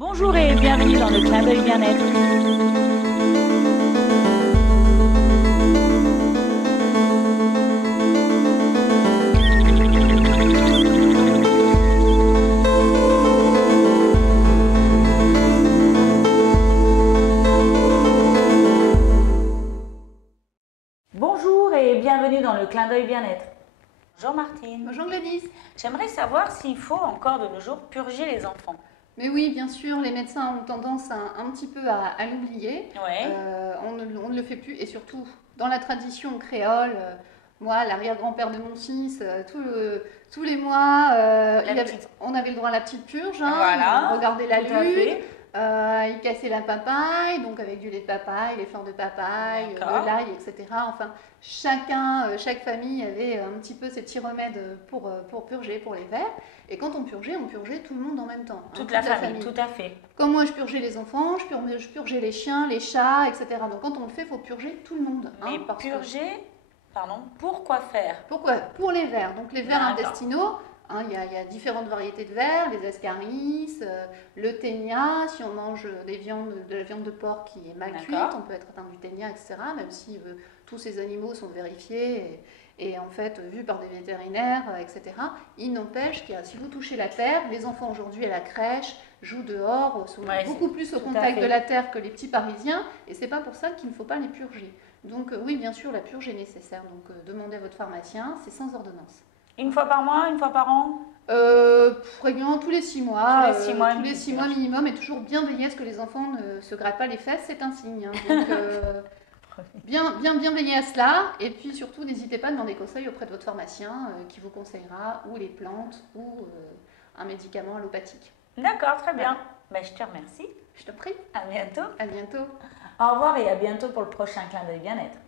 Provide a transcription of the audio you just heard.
Bonjour et bienvenue dans le clin d'œil bien-être. Bonjour et bienvenue dans le clin d'œil bien-être. Bonjour Martine. Bonjour Gladys. J'aimerais savoir s'il faut encore de nos jours purger les enfants. Mais oui, bien sûr, les médecins ont tendance un petit peu à l'oublier. Ouais. On ne le fait plus. Et surtout, dans la tradition créole, moi, l'arrière-grand-père de mon fils, tous les mois, on avait le droit à la petite purge. Hein, Voilà, on regardait la tout à lune. fait. Il cassait la papaye, donc avec du lait de papaye, les fleurs de papaye, D'accord. de l'ail, etc. Enfin, chaque famille avait un petit peu ses petits remèdes pour purger, pour les vers. Et quand on purgeait tout le monde en même temps. Hein, Toute la famille, tout à fait. Comme moi, je purgeais les enfants, je purgeais les chiens, les chats, etc. Donc quand on le fait, il faut purger tout le monde. Mais purger, pardon, pourquoi faire? Pourquoi? Pour les vers. Donc les vers D'accord. intestinaux. Hein, il y a différentes variétés de vers, les ascaris, le ténia, si on mange de la viande de porc qui est mal cuite, on peut être atteint du ténia, etc. Même si tous ces animaux sont vérifiés et en fait vus par des vétérinaires, etc. Il n'empêche que si vous touchez la terre, les enfants aujourd'hui à la crèche jouent dehors, sont beaucoup plus au contact de la terre que les petits Parisiens, et c'est pas pour ça qu'il ne faut pas les purger. Donc oui, bien sûr, la purge est nécessaire. Donc demandez à votre pharmacien, c'est sans ordonnance. Une fois par mois, une fois par an? Régulièrement, tous les 6 mois. Tous les 6 mois minimum, et toujours bien veiller à ce que les enfants ne se grattent pas les fesses, c'est un signe. Hein. Donc, bien veiller à cela. Et puis surtout, n'hésitez pas à demander conseil auprès de votre pharmacien qui vous conseillera ou les plantes ou un médicament allopathique. D'accord, très bien. Ben, je te remercie. Je te prie. À bientôt. À bientôt. Au revoir et à bientôt pour le prochain clin d'œil bien-être.